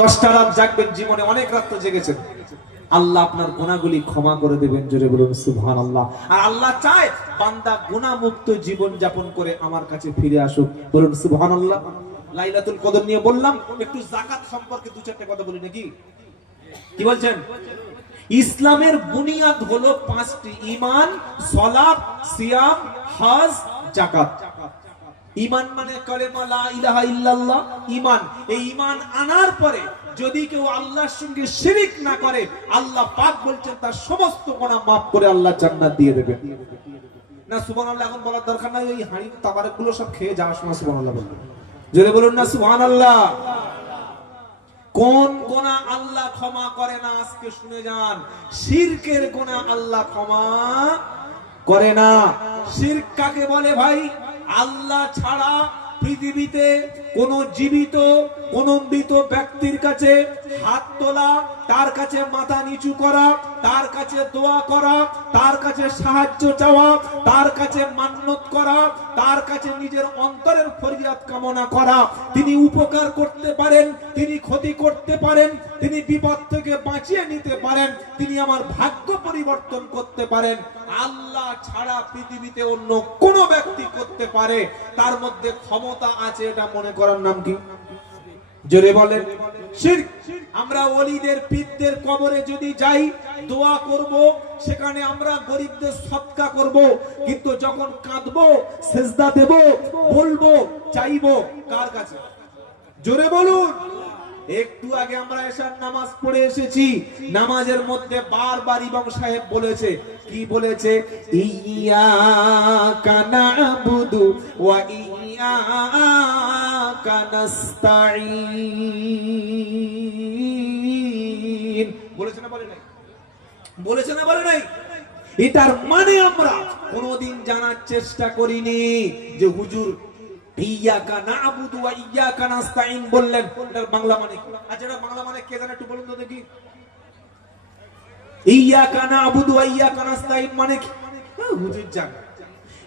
দশটা রাত জাগবেন জীবনে, অনেক রাত তো জেগেছেন আল্লাহ আপনার গুণাগুলি ক্ষমা করে দেবেন, জোরে বলুন সুবহান আল্লাহ আর আল্লাহ চায় বান্দা গুণামুক্ত জীবন যাপন করে আমার কাছে ফিরে আসুক। বলুন সুবহান আল্লাহ লাইলাতুল কদর নিয়ে বললাম, একটু জাকাত সম্পর্কে দু চারটে কথা বলি নাকি? কি বলছেন? ইসলামের বুনিয়াদ হলো পাঁচটি ইমান সলাত সিয়াম, হজ জাকাত ইমান মানে কালেমা ইমান। এই ইমান আনার পরে যদি কেউ আল্লাহর সঙ্গে শিরিক না করে, আল্লাহ পাক বলছেন তার সমস্ত গুনাহ মাফ করে আল্লাহ জান্নাত দিয়ে দেবেন না, সুবহানাল্লাহ, এখন বলার দরকার নাই, ওই হাঁড়ি তাবারকগুলো সব খেয়ে যাওয়ার সময় সুবহানাল্লাহ বলবেন জোরে বলুন না, সুবহানাল্লাহ। কোন গোনা আল্লাহ ক্ষমা করে না, আজকে শুনে যান। শিরকের গোনা আল্লাহ ক্ষমা করে না। শিরক কাকে বলে ভাই? আল্লাহ ছাড়া পৃথিবীতে কোনো জীবিত মৃত ব্যক্তির কাছে হাত তোলা, তার কাছে মাথা নিচু করা, তার কাছে দোয়া করা, তার কাছে সাহায্য চাওয়া, তার কাছে মান্যত করা, তার কাছে নিজের অন্তরের ফরিয়াদ কামনা করা। তিনি উপকার করতে পারেন, তিনি ক্ষতি করতে পারেন, তিনি বিপদ থেকে বাঁচিয়ে নিতে পারেন, তিনি আমার ভাগ্য পরিবর্তন করতে পারেন। আল্লাহ ছাড়া পৃথিবীতে অন্য কোনো ব্যক্তি করতে পারে। তার মধ্যে ক্ষমতা আছে এটা মনে করার নাম কি? জোরে বলেন, শিরক। আমরা ওলিদের পীরদের কবরে যদি যাই, দোয়া করব, সেখানে আমরা গরিবদের সৎকা করব। কিন্তু যখন কাঁদবো, সেজদা দেব, বলব, চাইব, কার কাছে? জোরে বলুন। একটু আগে আমরা এসার নামাজ পড়ে এসেছি। নামাজের মধ্যে বারবার ইমাম সাহেব বলেছে, কি বলেছে? ইয়া কানাবুদু ওয়া ইয়া বলেছে না বলে নাই? বলেছে না বলে নাই? এটার মানে আমরা কোনোদিন জানার চেষ্টা করিনি যে হুজুর ইয়াকা নাবুদু ওয়া ইয়াকা নাস্তাইন বললেন। এটার বাংলা মানে কি? আচ্ছা এটা বাংলা মানে কে জানে একটু বলুন তো দেখি। ইয়াকা নাবুদু ওয়া ইয়াকা নাস্তাইন মানে কি? হুজুর জানে।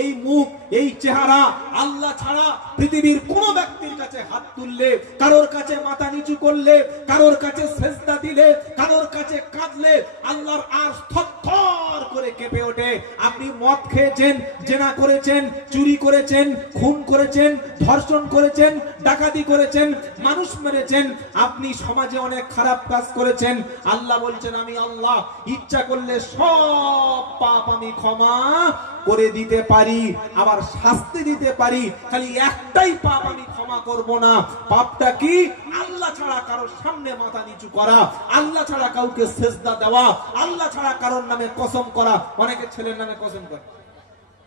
এই মুখ, এই চেহারা আল্লাহ ছাড়া পৃথিবীর কোন ব্যক্তির কাছে হাত তুললে, কারোর কাছে মাথা নিচু করলে, কারোর কাছে সেজদা দিলে, কারোর কাছে কাঁদলে আল্লাহর আর থরথর করে কেঁপে ওঠে। আপনি মদ খেয়েছেন, জেনা করেছেন, চুরি করেছেন, খুন করেছেন, ধর্ষণ করেছেন, ডাকাতি করেছেন, মানুষ মেরেছেন, আপনি সমাজে অনেক খারাপ কাজ করেছেন। আল্লাহ বলছেন, আমি আল্লাহ, ইচ্ছা করলে সব পাপ আমি ক্ষমা করে দিতে পারি, আবার শাস্তি দিতে পারি, খালি একটাই পাপ আমি ক্ষমা করব না। পাপটা কি? আল্লাহ ছাড়া কারোর সামনে মাথা নিচু করা, আল্লাহ ছাড়া কাউকে সেজদা দেওয়া, আল্লাহ ছাড়া কারোর নামে কসম করা। অনেকে ছেলের নামে কসম করে,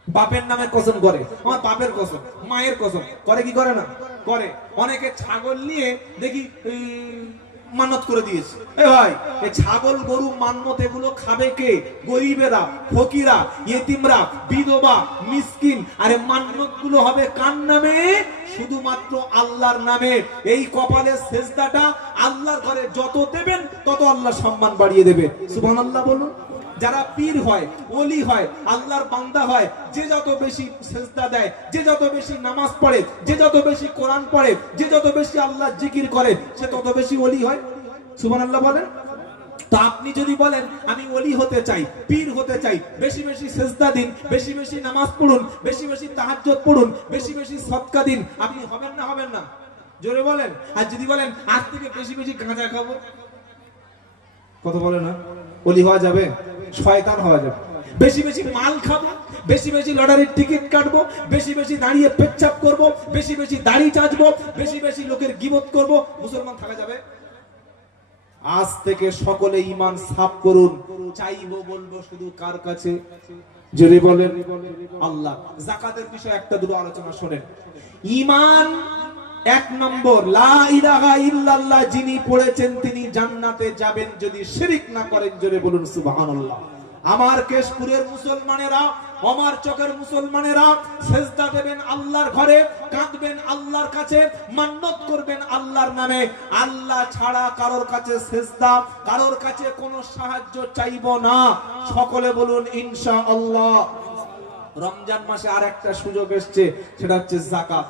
বাপের নামে কসম করে, আমার বাপের কসম, মায়ের কসম, করে কি করে না? করে। অনেকে ছাগল নিয়ে দেখি মানত করে দিয়েছে। এ ভাই এই ছাগল, গরু মানত এগুলো খাবে কে? গরিবেরা, ফকিরা, ইয়েতিমরা, বিধবা, মিসকিন, আরে মানতগুলো হবে কার নামে? শুধুমাত্র আল্লাহর নামে। এই কপালের সেজদাটা আল্লাহর ঘরে যত দেবেন, তত আল্লাহ সম্মান বাড়িয়ে দেবে। সুবহানাল্লাহ বলুন। যারা পীর হয়, ওলি হয়, আল্লাহর বান্দা হয়, যে যত বেশি সেজদা দেয়, যে যত বেশি নামাজ পড়ে, যে যত বেশি কোরআন পড়ে, যে যত বেশি আল্লাহ জিকির করে, সে তত বেশি ওলি হয়। সুবহানাল্লাহ বলেন? তো আপনি যদি বলেন, আমি ওলি হতে চাই, পীর হতে চাই, বেশি বেশি সেজদা দিন, বেশি বেশি নামাজ পড়ুন, বেশি বেশি তাহাজ্জুদ পড়ুন, বেশি বেশি সদকা দিন, আপনি হবেন না হবেন না? জোরে বলেন। আর যদি বলেন, আজ থেকে বেশি বেশি গাঁজা খাব? কত বলে না? অলি হওয়া যাবে? শয়তান হওয়া যাবে। বেশি বেশি মাল খাব, বেশি বেশি লটারির টিকিট কাটবো, বেশি বেশি দাঁড়িয়ে পেচ্ছাপ করব, বেশি বেশি দাড়ি চাচবো, বেশি বেশি লোকের গিবত করব, মুসলমান থাকা যাবে? আজ থেকে সকলে ইমান সাফ করুন। চাইব, বলব শুধু কার কাছে? জোরে বলেন। আল্লাহ, জাকাতের বিষয়ে একটা দুটো আলোচনা শোনেন। ইমান এক নম্বর, লা ইলাহা ইল্লাল্লাহ যিনি পড়েছেন তিনি জান্নাতে যাবেন যদি শিরিক না করেন, জোরে বলুন সুবহানাল্লাহ। আমার কেশপুরের মুসলমানেরা, আমার চকের মুসলমানেরা সেজদা দেবেন আল্লাহর ঘরে, কাঁদবেন আল্লাহর কাছে, মান্নত করবেন আল্লাহর নামে। আল্লাহ ছাড়া কারোর কাছে সেজদা, কারোর কাছে কোনো সাহায্য চাইব না। সকলে বলুন ইনশা আল্লাহ রমজান মাসে আর একটা সুযোগ এসছে, সেটা হচ্ছে জাকাত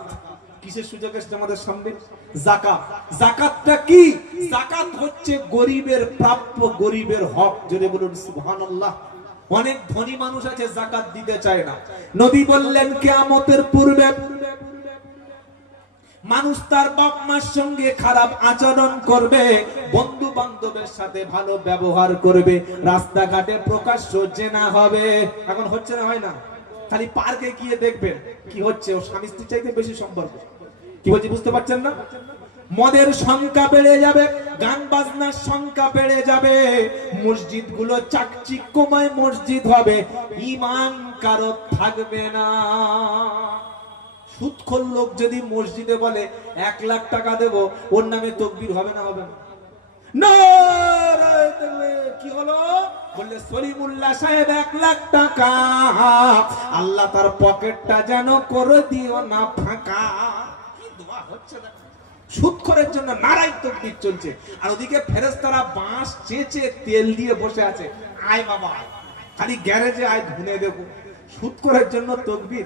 কিসের সুযোগ আমাদের সামনে? জাকাত জাকাতটা কি? জাকাত হচ্ছে গরিবের প্রাপ্য গরিবের হক। যদি বলুন অনেক ধনী মানুষ আছে জাকাত দিতে চায় না। বললেন পূর্বে মানুষ তার বাপ মার সঙ্গে খারাপ আচরণ করবে বন্ধু বান্ধবের সাথে ভালো ব্যবহার করবে, রাস্তাঘাটে প্রকাশ্য জেনা হবে। এখন হচ্ছে না, হয় না? খালি পার্কে গিয়ে দেখবেন কি হচ্ছে ও স্বামী স্ত্রী চাইতে বেশি সম্পর্ক। কি বলছি, বুঝতে পারছেন না? মদের সংখ্যা বেড়ে যাবে, গান বাজনার সংখ্যা বেড়ে যাবে মসজিদগুলো চাকচিক্যময় মসজিদ হবে, ইমান কারও থাকবে না। সুৎখোর লোক যদি মসজিদে বলে, এক লাখ টাকা দেব, ওর নামে তকবির হবে না হবে না। কি হলো? বললে, সলিমুল্লাহ সাহেব, এক লাখ টাকা। আল্লাহ তার পকেটটা যেন করে দিও না ফাঁকা। কি দোয়া হচ্ছে। সুৎখরের জন্য নারাই তকবির চলছে। আর ওদিকে ফেরেস্তারা বাঁশ চেঁচে তেল দিয়ে বসে আছে। আয় বাবা খালি গ্যারেজে আয়, ধুনে দেবো সুৎখরের জন্য তকবির।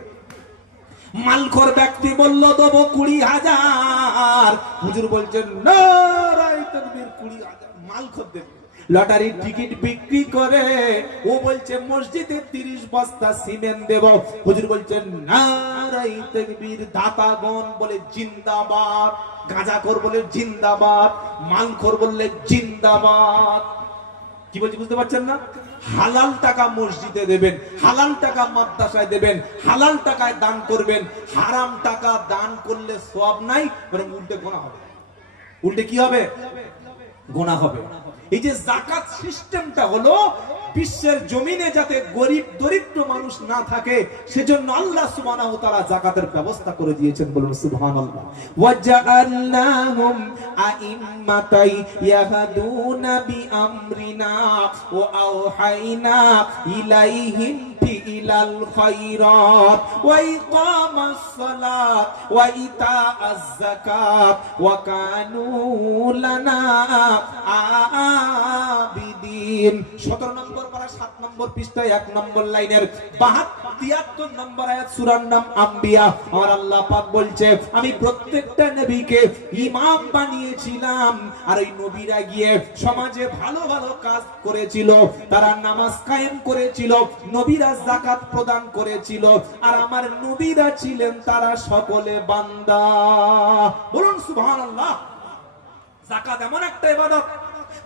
মালখোর ব্যক্তি বলল, দেবো কুড়ি হাজার। হুজুর বলছেন নারাই তকবীর কুড়ি হাজার। মালখর দেবে লটারির টিকিট বিক্রি করে ও বলছে, মসজিদে তিরিশ বস্তা সিমেন্ট দেব। হুজুর বলছেন নারাই দাতাগণ বলে জিন্দাবাদ, গাঁজাখোর বলে জিন্দাবাদ, মালখোর বললে জিন্দাবাদ। কি বলছি বুঝতে পারছেন না? হালাল টাকা মসজিদে দেবেন, হালাল টাকা মাদ্রাসায় দেবেন, হালাল টাকায় দান করবেন, হারাম টাকা দান করলে সব নাই, বরং উল্টে গোনা হবে। উল্টে কি হবে? গোনা হবে। এই যে জাকাত সিস্টেমটা হলো, বিশ্বের জমিনে যাতে গরিব, দরিদ্র মানুষ না থাকে, সেজন্য আল্লাহ সুবহানাহু ওয়া তাআলা জাকাতের ব্যবস্থা করে দিয়েছেন বলুন সুবহানাল্লাহ। ওয়াজআলনাহুম আইম্মাতাই ইয়াহদুনা বিআমরিনা ওয়া আওহাইনা ইলাইহিম ফিইলাল খায়রাত ওয়া ইকামাস সালাত ওয়া ইতাআজ যাকাত ওয়া আবিদিন। 17 নম্বর পারা 7 নম্বর পৃষ্ঠায় 1 নম্বর লাইনের 73 নম্বর আয়াত সূরার নাম আম্বিয়া। আমার আল্লাহ পাক বলছে, আমি প্রত্যেকটা নবীকে ইমাম বানিয়েছিলাম। আর ওই নবীরা গিয়ে সমাজে ভালো ভালো কাজ করেছিল, তারা নামাজ কায়েম করেছিল, নবীরা যাকাত প্রদান করেছিল, আর আমার নবীরা ছিলেন তারা সকলে বান্দা। বলুন সুবহানাল্লাহ। জাকাত এমন একটা ইবাদত।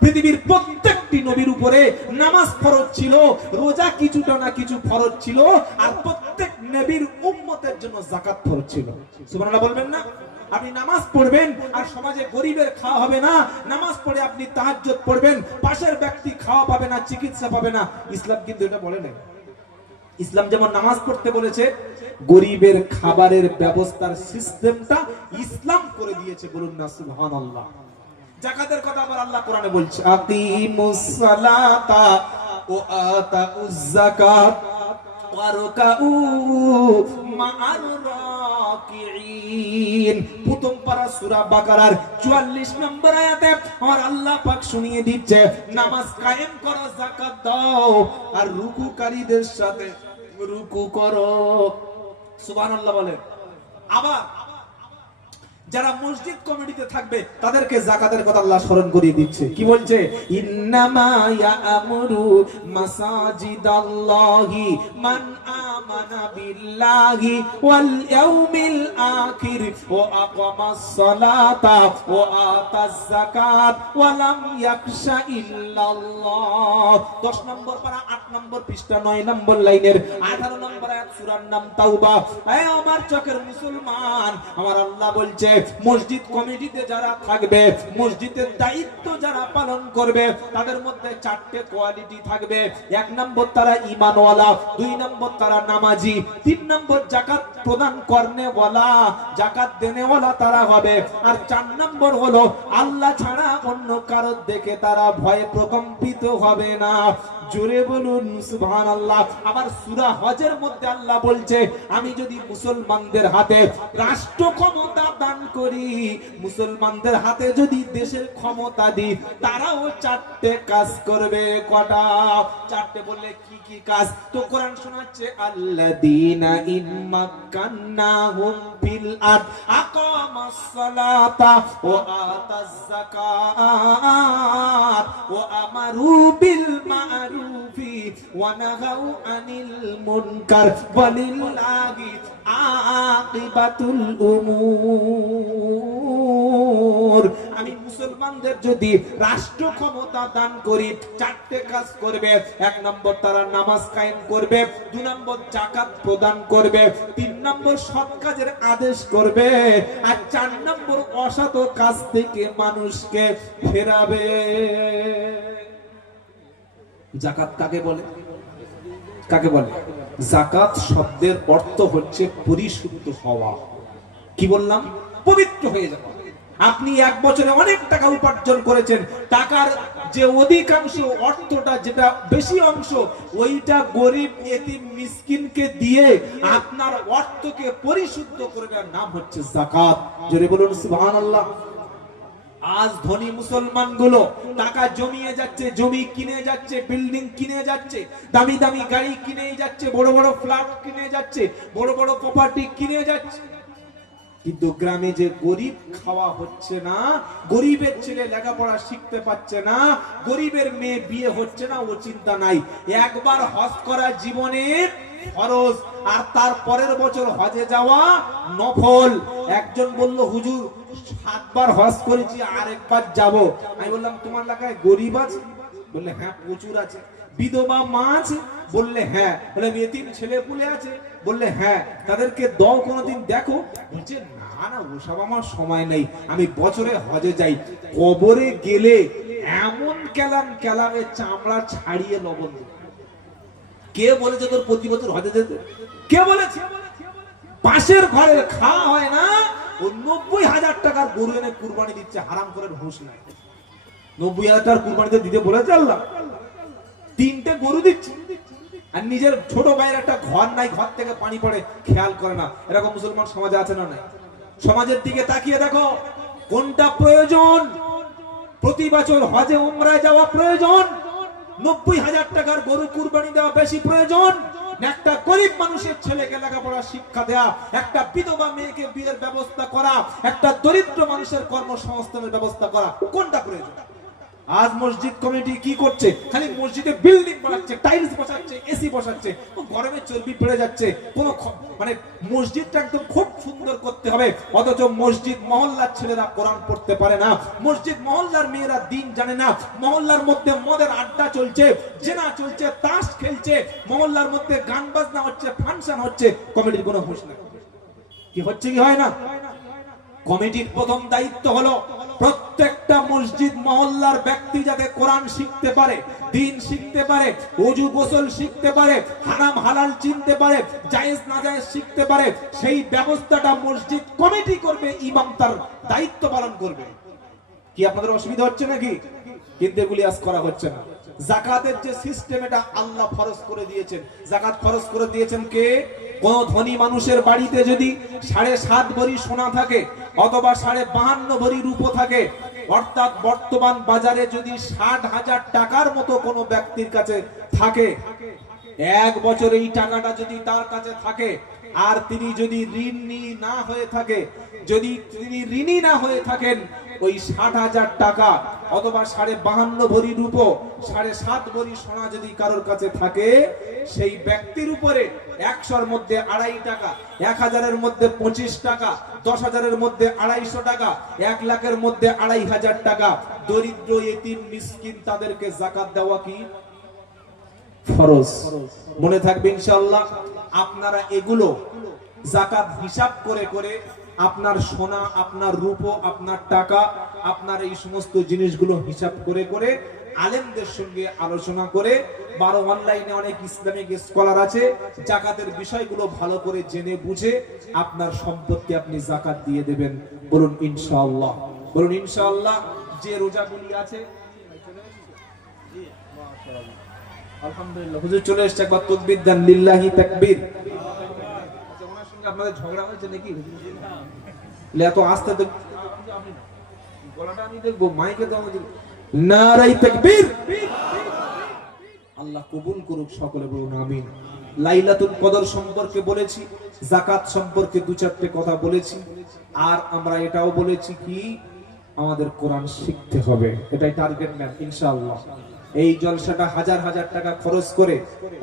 পৃথিবীর প্রত্যেকটি নবীর উপরে নামাজ ফরজ ছিল, রোজা কিছুটা না কিছু ফরজ ছিল, আর প্রত্যেক নবীর উম্মতের জন্য জাকাত ফরজ ছিল। সুবহানাল্লাহ বলবেন না? আপনি নামাজ পড়বেন আর সমাজে গরিবের খাওয়া হবে না। নামাজ পড়ে আপনি তাহাজ্জুদ পড়বেন, পাশের ব্যক্তি খাওয়া পাবে না, চিকিৎসা পাবে না। ইসলাম কিন্তু এটা বলে না ইসলাম যেমন নামাজ পড়তে বলেছে, গরিবের খাবারের ব্যবস্থার সিস্টেমটা ইসলাম করে দিয়েছে বলুন না, সুবহানাল্লাহ। জাকাতের কথা আবার আল্লাহ কোরআনে বলছে আকিমুস সালাতা ও আতাউজ যাকাত ওয়ারকাউ মা'আর রাকিঈন। প্রথম পারা সূরা বাকারার 44 নম্বর আয়াতে আর আল্লাহ পাক শুনিয়ে দিচ্ছে, নামাজ কায়েম করো, যাকাত দাও আর রুকুকারীদের সাথে রুকু করো। সুবহানাল্লাহ বলেন। আবার যারা মসজিদ কমিটিতে থাকবে, তাদেরকে জাকাতের কথা আল্লাহ স্মরণ করিয়ে দিচ্ছে। কি বলছে? ইন্নামা ইয়ামুরু মাসাজিদাল্লাহি আমানা বিল্লাহি ওয়াল ইয়াউমিল আখির ওয়া আকামাস সালাতা ওয়া আতাজ যাকাত ওয়া লাম ইয়াখশা ইল্লাল্লাহ। 10 নম্বর পারা 8 নম্বর পৃষ্ঠা 9 নম্বর লাইনের 18 নম্বর নাম এই আমার চোখের মুসলমান, আমার আল্লাহ বলছে মসজিদ কমিটিতে যারা থাকবে, মসজিদের দায়িত্ব যারা পালন করবে, তাদের মধ্যে চারটে কোয়ালিটি থাকবে। এক নম্বর তারা ইমানওয়ালা দুই নম্বর তারা নামাজি, তিন নম্বর জাকাত প্রদান করনেওয়ালা জাকাত দেনেওয়ালা তারা হবে। আর চার নম্বর হলো, আল্লাহ ছাড়া অন্য কারোর দেখে তারা ভয়ে প্রকম্পিত হবে না। জোরে বলুন, সুবহানাল্লাহ। আবার সূরা হজের মধ্যে আল্লাহ বলছে, আমি যদি মুসলমানদের হাতে রাষ্ট্র ক্ষমতা দান করি, মুসলমানদের হাতে যদি দেশের ক্ষমতা দিই, তারাও চারটে কাজ করবে। কটা? চারটে বললে কি কি কাজ? তো কোরআন শোনাচ্ছে, আল্লাযীনা ইম্মাক্কান্নাহুম ফিল আরদ, আকামাস সালাতা ওয়া আতাজ যাকাত ওয়া আমারু বিল মারুফি। ওয়া নাহাউ আনিল মুনকার, ওয়ালিল্লাহি আকিবাতুল উমুর। আমি মুসলমানদের যদি রাষ্ট্র ক্ষমতা দান করি, চারটে কাজ করবে। এক নম্বর তারা নামাজ কায়েম করবে, দু নম্বর জাকাত প্রদান করবে, তিন নম্বর সৎ কাজের আদেশ করবে, আর চার নম্বর অসৎ কাজ থেকে মানুষকে ফেরাবে। জাকাত কাকে বলে? কাকে বলে? জাকাত শব্দের অর্থ হচ্ছে পরিশুদ্ধ হওয়া। কি বললাম? পবিত্র হয়ে যাওয়া। আপনি এক বছরে অনেক টাকা উপার্জন করেছেন, টাকার যে অধিকাংশ অর্থটা যেটা বেশি অংশ, ওইটা গরিব, এতিম, মিসকিনকে দিয়ে আপনার অর্থকে পরিশুদ্ধ করে আর নাম হচ্ছে জাকাত। জোরে বলুন, সুবহানাল্লাহ। আজ ধনী মুসলমানগুলো টাকা জমিয়ে যাচ্ছে, জমি কিনে যাচ্ছে, বিল্ডিং কিনে যাচ্ছে, দামি দামি গাড়ি কিনে যাচ্ছে, বড় বড় ফ্ল্যাট কিনে যাচ্ছে, বড় বড় প্রপার্টি কিনে যাচ্ছে। কিন্তু গ্রামে যে গরিব খাওয়া হচ্ছে না, গরিবের ছেলে লেখাপড়া শিখতে পাচ্ছে না, গরিবের মেয়ে বিয়ে হচ্ছে না, ও চিন্তা নাই। একবার হজ করা জীবনের ফরজ, আর তার পরের বছর হজে যাওয়া নফল। একজন বলল, হুজুর সাতবার হজ করেছি যাব। আমি বললাম, তোমার এলাকায় গরিব আছে? বললে হ্যাঁ প্রচুর আছে। বিধবা মা আছে? বললে হ্যাঁ। বলে এতিম ছেলে পুলে আছে? বললে হ্যাঁ। তাদেরকে দাও কোনোদিন, দেখো। বলছে, না না, ওসব আমার সময় নেই। আমি বছরে হজে যাই। কবরে গেলে এমন কেলাম কেলামে চামড়া ছাড়িয়ে লবণ কে বলেছে তোর প্রতি বছর হজে যেতে? কে বলেছে? পাশের ঘরের খাওয়া হয় না ও নব্বই হাজার টাকার গরু এনে কুরবানি দিচ্ছে, হারাম করে হুঁশ নাই। নব্বই হাজার টাকার কুরবানিতে দিতে বলেছে আল্লাহ। তিনটে গরু দিচ্ছে। আর নিজের ছোট ভাইয়ের একটা ঘর নাই, ঘর থেকে পানি পড়ে, খেয়াল করে না। এরকম মুসলমান সমাজে আছে না নাই? সমাজের দিকে তাকিয়ে দেখো, কোনটা প্রয়োজন? প্রতি বছর হজে, উমরায় যাওয়া প্রয়োজন? নব্বই হাজার টাকার গরু কুরবানি দেওয়া বেশি প্রয়োজন? একটা গরিব মানুষের ছেলেকে লেখাপড়া শিক্ষা দেয়া, একটা বিধবা মেয়েকে বিয়ের ব্যবস্থা করা, একটা দরিদ্র মানুষের কর্মসংস্থানের ব্যবস্থা করা, কোনটা প্রয়োজন? আজ মসজিদ কমিটি কি করছে? খালি মসজিদে বিল্ডিং বানাচ্ছে টাইলস বসাচ্ছে এসি বসাচ্ছে গরমে চর্বি পড়ে যাচ্ছে। কোন মানে মসজিদটা একদম খুব সুন্দর করতে হবে। অথচ মসজিদ মহল্লার ছেলেরা কোরআন পড়তে পারে না। মসজিদ মহল্লার মেয়েরা দিন জানে না। মহল্লার মধ্যে মদের আড্ডা চলছে, জেনা চলছে, তাস খেলছে। মহল্লার মধ্যে গান বাজনা হচ্ছে, ফাংশন হচ্ছে। কমিটির কোনো হুঁশ নেই। কি হচ্ছে কি হয় না? কমিটির প্রথম দায়িত্ব হলো প্রত্যেকটা মসজিদ মহল্লার ব্যক্তি যাতে কোরআন শিখতে পারে, দিন শিখতে পারে, অজু গোসল শিখতে পারে, হারাম হালাল চিনতে পারে, জায়েজ না জায়েজ শিখতে পারে, সেই ব্যবস্থাটা মসজিদ কমিটি করবে, ইমাম তার দায়িত্ব পালন করবে। কি আপনাদের অসুবিধা হচ্ছে নাকি? কিন্তু এগুলি আজ করা হচ্ছে না। জাকাতের যে সিস্টেম এটা আল্লাহ ফরজ করে দিয়েছেন। জাকাত ফরজ করে দিয়েছেন কে? কোন ধনী মানুষের বাড়িতে যদি সাড়ে সাত ভরি সোনা থাকে অথবা সাড়ে বাহান্ন ভরি রূপো থাকে। অর্থাৎ বর্তমান বাজারে যদি ষাট হাজার টাকার মতো কোনো ব্যক্তির কাছে থাকে, এক বছর এই টাকাটা যদি তার কাছে থাকে আর তিনি যদি ঋণী না হয়ে থাকে যদি তিনি ঋণী না হয়ে থাকেন ওই ষাট হাজার টাকা অথবা সাড়ে বাহান্ন ভরি রূপো সাড়ে সাত ভরি সোনা যদি কারোর কাছে থাকে সেই ব্যক্তির উপরে একশোর মধ্যে আড়াই টাকা এক হাজারের মধ্যে পঁচিশ টাকা দশ হাজারের মধ্যে আড়াইশো টাকা এক লাখের মধ্যে আড়াই হাজার টাকা। দরিদ্র এতিম মিসকিন তাদেরকে জাকাত দেওয়া কি? ফরজ। মনে থাকবে ইনশাআল্লাহ? আপনারা এগুলো জাকাত হিসাব করে করে আপনার সোনা, আপনার রূপো, আপনার টাকা, আপনার এই সমস্ত জিনিসগুলো হিসাব করে করে আলেমদের সঙ্গে আলোচনা করে, বারো অনলাইনে অনেক ইসলামিক স্কলার আছে, জাকাতের বিষয়গুলো ভালো করে জেনে বুঝে আপনার সম্পত্তি আপনি জাকাত দিয়ে দেবেন। বলুন, ইনশাআল্লাহ। বলুন, ইনশাআল্লাহ, যে রোজাগুলি আছে। আলহামদুলিল্লাহ। হুজুর চলে এসেছে একবার তাকবীর দেন লিল্লাহি তাকবীর। আচ্ছা ওনার সঙ্গে আপনাদের ঝগড়া হয়েছে নাকি? লে এত আস্তে তো গলাটা আমি দেখব মাইকে তো আমাদের নারাই তাকবীর। আল্লাহ কবুল করুক সকলে বলুন আমিন। লাইলাতুল কদর সম্পর্কে বলেছি জাকাত সম্পর্কে দু চারটে কথা বলেছি আর আমরা এটাও বলেছি কি আমাদের কোরআন শিখতে হবে। এটাই টার্গেট নেন ইনশাআল্লাহ। এই জলসাটা হাজার হাজার টাকা খরচ করে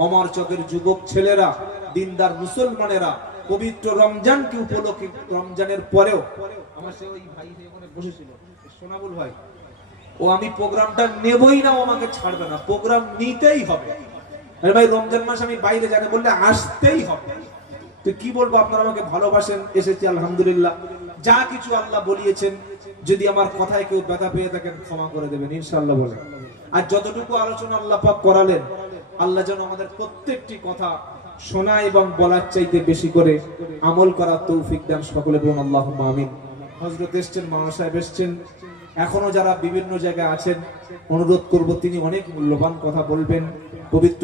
অমর চকের যুবক ছেলেরা, দিনদার মুসলমানেরা পবিত্র রমজানকে উপলক্ষে, রমজানের পরেও আমার সে ওই ভাই বসেছিল, সোনাবুল ভাই, ও আমি প্রোগ্রামটা নেবই না, ও আমাকে ছাড়বে না, প্রোগ্রাম নিতেই হবে। আরে ভাই, রমজান মাস আমি বাইরে জানি বললে আসতেই হবে। তো কি বলব, আপনারা আমাকে ভালোবাসেন, এসেছি আলহামদুলিল্লাহ। যা কিছু আল্লাহ বলিয়েছেন, যদি আমার কথায় কেউ ব্যথা পেয়ে থাকেন, ক্ষমা করে দেবেন, ইনশাআল্লাহ বলেন। আর যতটুকু আলোচনা আল্লাহ পাক করালেন, আল্লাহ যেন আমাদের প্রত্যেকটি কথা শোনা এবং বলার চাইতে বেশি করে আমল করার তৌফিক দেন সকলে বলুন আল্লাহ আমিন। হজরত এসছেন মামা সাহেব এসছেন। এখনও যারা বিভিন্ন জায়গায় আছেন, অনুরোধ করব তিনি অনেক মূল্যবান কথা বলবেন, পবিত্র